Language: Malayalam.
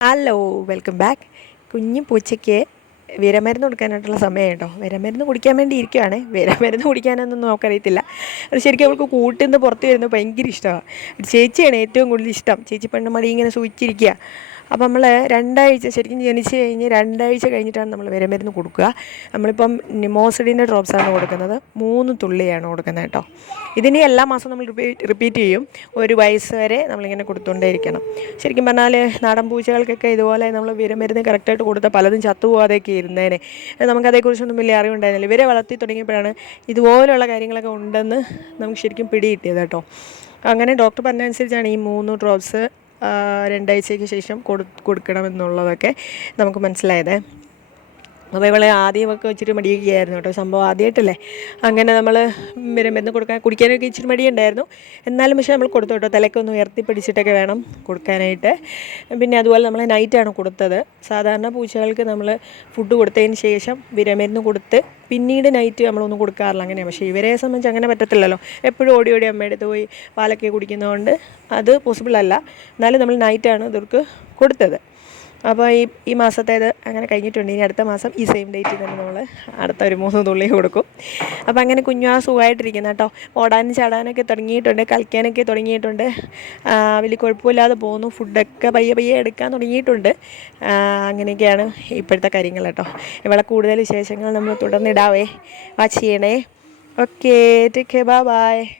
ഹലോ വെൽക്കം ബാക്ക് കുഞ്ഞു പൂച്ചയ്ക്ക് വിരമരുന്ന് കൊടുക്കാനായിട്ടുള്ള സമയം കേട്ടോ വിരമരുന്ന് കുടിക്കാൻ വേണ്ടി ഇരിക്കുകയാണ് വിരമരുന്ന് കുടിക്കാനൊന്നും നോക്കറിയത്തില്ല അത് ശരിക്കും അവൾക്ക് കൂട്ടിൽ നിന്ന് പുറത്ത് വരുന്നത് ഭയങ്കര ഇഷ്ടമാണ്. ചേച്ചിയാണ് ഏറ്റവും കൂടുതൽ ഇഷ്ടം. ചേച്ചി പെണ്ണ് മടി ഇങ്ങനെ സൂചിച്ചിരിക്കുക അപ്പോൾ നമ്മൾ രണ്ടാഴ്ച ശരിക്കും ജനിച്ച് കഴിഞ്ഞ് രണ്ടാഴ്ച കഴിഞ്ഞിട്ടാണ് നമ്മൾ വിരമരുന്ന് കൊടുക്കുക. നമ്മളിപ്പം നിമോസിഡിന്റെ ഡ്രോപ്സാണ് കൊടുക്കുന്നത്. മൂന്ന് തുള്ളിയാണ് കൊടുക്കുന്നത് കേട്ടോ. ഇതിനെ എല്ലാ മാസവും നമ്മൾ റിപ്പീറ്റ് ചെയ്യും. ഒരു വയസ്സ് വരെ നമ്മളിങ്ങനെ കൊടുത്തുകൊണ്ടേയിരിക്കണം. ശരിക്കും പറഞ്ഞാൽ നാടൻ പൂച്ചകൾക്കൊക്കെ ഇതുപോലെ നമ്മൾ വിരമരുന്ന് കറക്റ്റായിട്ട് കൊടുത്താൽ പലതും ചത്തുപോകാതെയൊക്കെ ഇരുന്നേനെ നമുക്കതേക്കുറിച്ചൊന്നും വലിയ അറിവുണ്ടായിരുന്നില്ല. ഇവരെ വളർത്തി തുടങ്ങിയപ്പോഴാണ് ഇതുപോലെയുള്ള കാര്യങ്ങളൊക്കെ ഉണ്ടെന്ന് നമുക്ക് ശരിക്കും പിടികിട്ടിയത് കേട്ടോ. അങ്ങനെ ഡോക്ടർ പറഞ്ഞ അനുസരിച്ചാണ് ഈ മൂന്ന് ഡ്രോപ്സ് രണ്ടാഴ്ചയ്ക്ക് ശേഷം കൊടു കൊടുക്കണമെന്നുള്ളതൊക്കെ നമുക്ക് മനസ്സിലായത്. അപ്പോൾ ഇവളെ ആദ്യമൊക്കെ ഇച്ചിരി മടിയൊക്കെയായിരുന്നു കേട്ടോ സംഭവം ആദ്യമായിട്ടല്ലേ അങ്ങനെ നമ്മൾ മരുന്ന് കൊടുക്കാൻ കുടിക്കാനൊക്കെ ഇച്ചിരി മടിയുണ്ടായിരുന്നു. എന്നാലും പക്ഷേ നമ്മൾ കൊടുത്തു കേട്ടോ. തലക്കൊന്ന് ഉയർത്തി പിടിച്ചിട്ടൊക്കെ വേണം കൊടുക്കാനായിട്ട്. പിന്നെ അതുപോലെ നമ്മൾ നൈറ്റാണ് കൊടുത്തത്. സാധാരണ പൂച്ചകൾക്ക് നമ്മൾ ഫുഡ് കൊടുത്തതിന് ശേഷം വിരമരുന്ന് കൊടുത്ത് പിന്നീട് നൈറ്റ് നമ്മളൊന്നും കൊടുക്കാറില്ല അങ്ങനെ പക്ഷേ ഇവരെ സംബന്ധിച്ച് അങ്ങനെ പറ്റത്തില്ലല്ലോ. എപ്പോഴും ഓടി ഓടി അമ്മയുടെ അടുത്ത് പോയി പാലൊക്കെ കുടിക്കുന്നതുകൊണ്ട് അത് പോസിബിൾ അല്ല. എന്നാലും നമ്മൾ നൈറ്റാണ് ഇവർക്ക് കൊടുത്തത്. അപ്പോൾ ഈ ഈ മാസത്തേത് അങ്ങനെ കഴിഞ്ഞിട്ടുണ്ട്. ഇനി അടുത്ത മാസം ഈ സെയിം ഡേറ്റിൽ തന്നെ നമ്മൾ അടുത്ത ഒരു മൂന്ന് തുള്ളി കൊടുക്കും. അപ്പോൾ അങ്ങനെ കുഞ്ഞു സുഖമായിട്ടിരിക്കുന്ന കേട്ടോ. ഓടാനും ചാടാനൊക്കെ തുടങ്ങിയിട്ടുണ്ട്. കളിക്കാനൊക്കെ തുടങ്ങിയിട്ടുണ്ട്. വലിയ കുഴപ്പമില്ലാതെ പോകുന്നു. ഫുഡൊക്കെ പയ്യെ പയ്യെ എടുക്കാൻ തുടങ്ങിയിട്ടുണ്ട്. അങ്ങനെയൊക്കെയാണ് ഇപ്പോഴത്തെ കാര്യങ്ങൾ കേട്ടോ. ഇവിടെ കൂടുതൽ വിശേഷങ്ങൾ നമ്മൾ തുടർന്നിടാവേ വാച്ച് ചെയ്യണേ. Okay take care bye bye